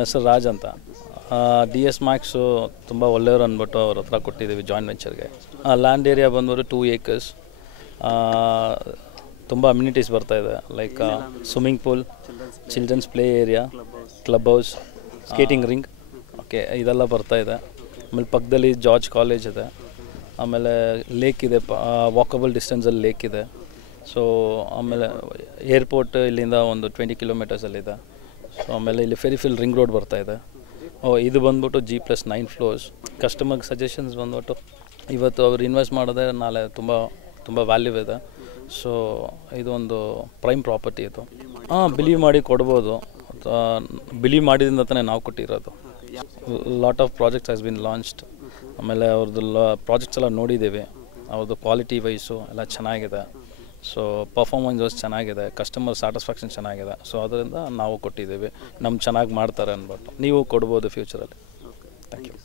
ನನ್ನ ಹೆಸರು ರಾಜ್ ಅಂತ. DS ಮ್ಯಾಕ್ಸು ತುಂಬ ಒಳ್ಳೆಯವರು ಅಂದ್ಬಿಟ್ಟು ಅವ್ರ ಹತ್ರ ಕೊಟ್ಟಿದ್ದೀವಿ ಜಾಯಿಂಟ್ ವೆಂಚರ್ಗೆ. ಲ್ಯಾಂಡ್ ಏರಿಯಾ ಬಂದ್ಬಿಟ್ಟು 2 acres. ತುಂಬ ಅಮ್ಯುನಿಟೀಸ್ ಬರ್ತಾಯಿದೆ, like swimming pool, childrens play area, club house, skating ring, okay, ಇದೆಲ್ಲ ಬರ್ತಾಯಿದೆ. ಆಮೇಲೆ ಪಕ್ಕದಲ್ಲಿ ಜಾರ್ಜ್ ಕಾಲೇಜ್ ಇದೆ. ಆಮೇಲೆ ಲೇಕ್ ಇದೆ, ವಾಕಬಲ್ ಡಿಸ್ಟೆನ್ಸಲ್ಲಿ ಲೇಕ್ ಇದೆ. ಸೊ ಆಮೇಲೆ ಏರ್ಪೋರ್ಟ್ ಇಲ್ಲಿಂದ ಒಂದು 20 ಕಿಲೋಮೀಟರ್ಸಲ್ಲಿದೆ. ಸೊ ಆಮೇಲೆ ಇಲ್ಲಿ ಫೆರಿಫಿಲ್ ರಿಂಗ್ ರೋಡ್ ಬರ್ತಾಯಿದೆ. ಇದು ಬಂದ್ಬಿಟ್ಟು G+9 ಫ್ಲೋರ್ಸ್. ಕಸ್ಟಮರ್ಗೆ ಸಜೆಷನ್ಸ್ ಬಂದ್ಬಿಟ್ಟು ಇವತ್ತು ಅವ್ರು ಇನ್ವೆಸ್ಟ್ ಮಾಡಿದ್ರೆ ನಾಳೆ ತುಂಬ ವ್ಯಾಲ್ಯೂ ಇದೆ. ಸೊ ಇದೊಂದು ಪ್ರೈಮ್ ಪ್ರಾಪರ್ಟಿ ಇದು. ಬಿಲೀವ್ ಮಾಡಿ ಕೊಡ್ಬೋದು. ಬಿಲೀವ್ ಮಾಡಿದಿಂದ ತಾನೇ ನಾವು ಕೊಟ್ಟಿರೋದು. Lot of projects has been launched. ಆಮೇಲೆ ಅವ್ರದ್ದು ಪ್ರಾಜೆಕ್ಟ್ಸ್ ಎಲ್ಲ ನೋಡಿದ್ದೀವಿ. ಅವ್ರದ್ದು ಕ್ವಾಲಿಟಿ ವೈಸು ಎಲ್ಲ ಚೆನ್ನಾಗಿದೆ. ಸೊ ಪರ್ಫಾರ್ಮೆನ್ಸ್ ವೈಸ್ ಚೆನ್ನಾಗಿದೆ, ಕಸ್ಟಮರ್ ಸ್ಯಾಟಿಸ್ಫ್ಯಾಕ್ಷನ್ ಚೆನ್ನಾಗಿದೆ. ಸೊ ಅದರಿಂದ ನಾವು ಕೊಟ್ಟಿದ್ದೀವಿ. ಚೆನ್ನಾಗಿ ಮಾಡ್ತಾರೆ ಅಂದ್ಬಿಟ್ಟು ನೀವು ಕೊಡ್ಬೋದು ಫ್ಯೂಚರಲ್ಲಿ. Thank you.